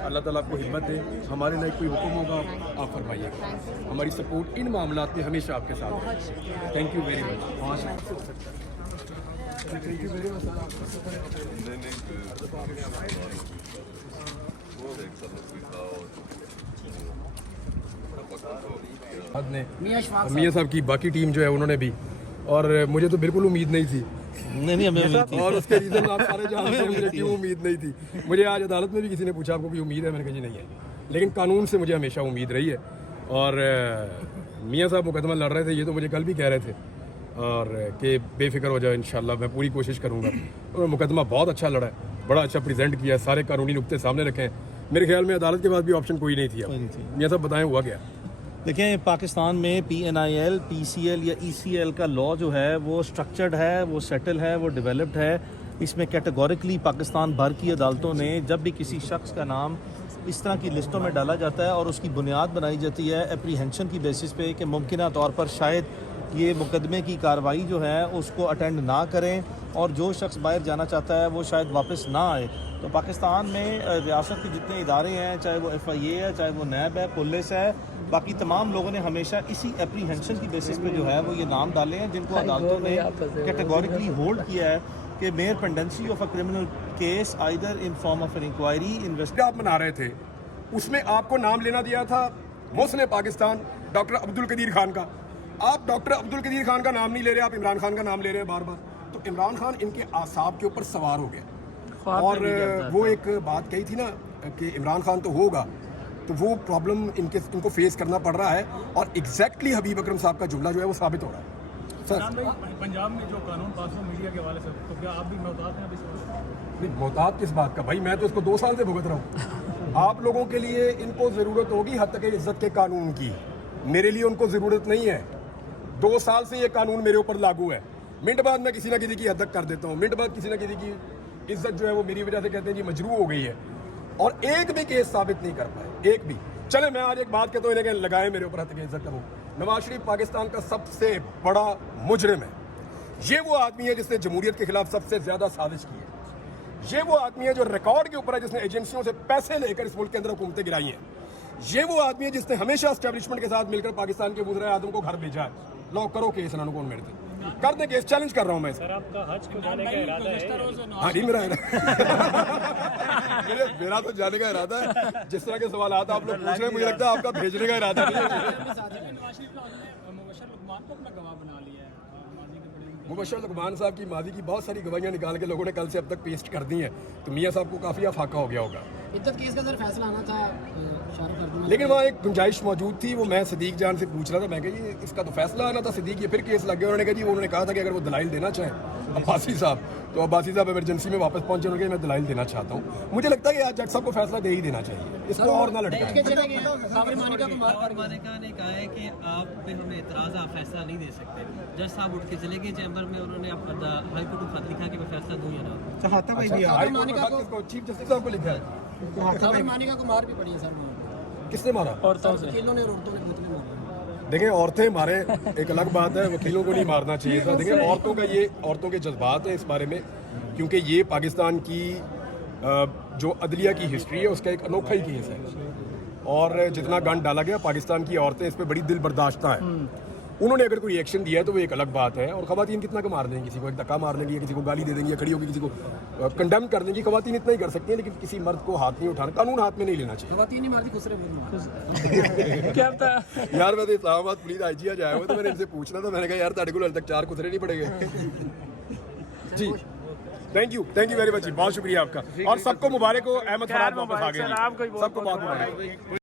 اللہ ताला आपको हिम्मत दे, हमारे लिए कोई हुक्म होगा आप फरमाइए, हमारी सपोर्ट इन मामलात में हमेशा आपके साथ है। Thank you very much. Thank you very much. मियाँ साहब की बाकी टीम जो है उन्होंने भी, और मुझे तो बिल्कुल उम्मीद नहीं थी। नहीं हमें उम्मीद थी, और उसके रीज़न आप सारे जानते हैं मुझे क्यों उम्मीद नहीं थी। मुझे आज अदालत में भी किसी ने पूछा आपको कोई उम्मीद है, मैंने कहा जी नहीं है, लेकिन कानून से मुझे हमेशा उम्मीद रही है। और मियाँ साहब मुकदमा लड़ रहे थे, ये तो मुझे कल भी कह रहे थे, और कि बेफिक्र हो जाओ, इंशाल्लाह मैं पूरी कोशिश करूँगा। और मुकदमा बहुत अच्छा लड़ा है, बड़ा अच्छा प्रेजेंट किया, सारे कानूनी नुक्ते सामने रखे हैं। मेरे ख्याल में अदालत के बाद भी ऑप्शन कोई नहीं थी। मियाँ साहब बताएं हुआ क्या? देखें, पाकिस्तान में PNIL, PCL या ECL का लॉ जो है वो स्ट्रक्चर्ड है, वो सेटल है, वो डेवलप्ड है। इसमें कैटेगोरिकली पाकिस्तान भर की अदालतों ने जब भी किसी शख्स का नाम इस तरह की लिस्टों में डाला जाता है और उसकी बुनियाद बनाई जाती है एप्रीहेंशन की बेसिस पे कि मुमकिन तौर पर शायद ये मुकदमे की कार्रवाई जो है उसको अटेंड ना करें और जो शख्स बाहर जाना चाहता है वो शायद वापस ना आए, तो पाकिस्तान में रियासत के जितने इदारे हैं, चाहे वो FIA है, चाहे वो NAB है, पुलिस है, बाकी तमाम लोगों ने हमेशा इसी एप्रीहेंशन की बेसिस पे जो है वो ये नाम डाले हैं, जिनको अदालतों ने कैटेगोरिकली होल्ड किया है कि mere pendency of a criminal case either in form of an inquiry investigation आप मना रहे थे, उसमें आपको नाम लेना दिया था मोहसिन पाकिस्तान डॉक्टर अब्दुल कदीर खान का। आप डॉक्टर अब्दुल कदीर खान का नाम नहीं ले रहे, आप इमरान खान का नाम ले रहे हैं बार बार। तो इमरान खान इनके आसाब के ऊपर सवार हो गया, और वो एक बात कही थी ना कि इमरान खान तो होगा, तो वो प्रॉब्लम इनको फेस करना पड़ रहा है। और एग्जैक्टली हबीब अकरम साहब का जुमला जो है वो साबित हो रहा है। सर पंजाब में जो कानून पास हुआ मीडिया के हवाले से, तो क्या आप भी मोहतात हैं अभी? नहीं, मोहतात किस बात का भाई, मैं तो इसको 2 साल से भुगत रहा हूँ। आप लोगों के लिए इनको ज़रूरत होगी हद तक इज्जत के कानून की, मेरे लिए उनको ज़रूरत नहीं है। 2 साल से ये कानून मेरे ऊपर लागू है। मिनट बाद मैं किसी ना किसी की हद तक कर देता हूँ, मिनट बाद किसी ना किसी की इज्जत जो है वो मेरी वजह से कहते हैं जी मजरू हो गई है, और एक भी केस साबित नहीं कर पाए, एक भी। चले मैं आज एक बात कहता हूँ, इन्हें लगाए मेरे ऊपर हद तक इज्जत करूँ। नवाज शरीफ पाकिस्तान का सबसे बड़ा मुजरिम है। ये वो आदमी है जिसने जमहूरियत के खिलाफ सबसे ज्यादा साजिश की है। ये वो आदमी है जो रिकॉर्ड के ऊपर है, जिसने एजेंसियों से पैसे लेकर इस मुल्क के अंदर हुकूमतें गिराई हैं। ये वो आदमी है जिसने हमेशा एस्टेब्लिशमेंट के साथ मिलकर पाकिस्तान के वज़ीर आज़म को घर भेजा है। लो करो केस, इन्होंने कौन मेरे कर दे केस, चैलेंज कर रहा हूं मैं। सर आपका हज को जाने का इरादा है? हाँ जी मेरा मेरा तो जाने का इरादा है। जिस तरह के सवाल आप लोग पूछ रहे हैं, मुझे लगता है आपका भेजने का इरादा नहीं है। मुबशर लुकमान साहब की माजी की बहुत सारी गवाहियां निकाल के लोगों ने कल से अब तक पेस्ट कर दी हैं, तो मियाँ साहब को काफ़ी अफाका हो गया होगा। इज्जत केस का सर फैसला आना था, लेकिन वहाँ एक गुंजाइश मौजूद थी, वो मैं सदीक जान से पूछ रहा था, मैं कहा जी इसका तो फैसला आना था सदीक, ये फिर केस लग गया। उन्होंने कहा जी उन्होंने कहा था कि अगर वो दलाइल देना चाहें अब्बासी साहब, तो अब्बासी साहब इमरजेंसी में वापस पहुंचे, उन्होंने मैं दलाइल देना चाहता हूँ। मुझे लगता है कि आज जज साहब को फैसला दे ही देना चाहिए, इसको और ना लटकाएं। मानिका ने कहा है कि आप पे हमें एतराज़, आप फैसला नहीं दे सकते। जज साहब उठ के चले गए चैम्बर में, उन्होंने हाई कोर्ट को खत लिखा कि मैं फैसला दूं या ना। चीफ जस्टिस साहब को लिखा है, मानिका को मार भी पड़ी है सर। किसने मारा? औरतों से, वकीलों ने और औरतों ने कितने मारा। देखिए औरतें मारे एक अलग बात है, वकीलों को नहीं मारना चाहिए था। देखिए औरतों का ये औरतों के जज्बात है इस बारे में, क्योंकि ये पाकिस्तान की जो अदलिया की हिस्ट्री है उसका एक अनोखा ही केस है, और जितना गन डाला गया पाकिस्तान की औरतें इस पर बड़ी दिल बर्दाश्ता है। उन्होंने अगर कोई एक्शन दिया है तो वो एक अलग बात है, और खवातीन कितना का मार देंगी, किसी को एक धक्का मार देंगी, किसी को गाली दे देंगी, या खड़ी होगी किसी को कंडेम कर देंगी। खवातीन इतना ही कर सकती हैं, लेकिन किसी मर्द को हाथ नहीं उठाना, कानून हाथ में नहीं लेना चाहिए। खवातीन ही मारती खुसरे क्या पता यार, मैं तो इस्लामाबाद पुलिस IG आज आया हुआ, तो मैंने इनसे पूछना था, मैंने कहा यार ताड़े को अभी तक 4 खुसरे नहीं पड़ेंगे जी। थैंक यू वेरी मच जी, बहुत शुक्रिया आपका, और सबको मुबारक हो। अहमद फराद वापस आ गए, सबको बहुत मुबारक।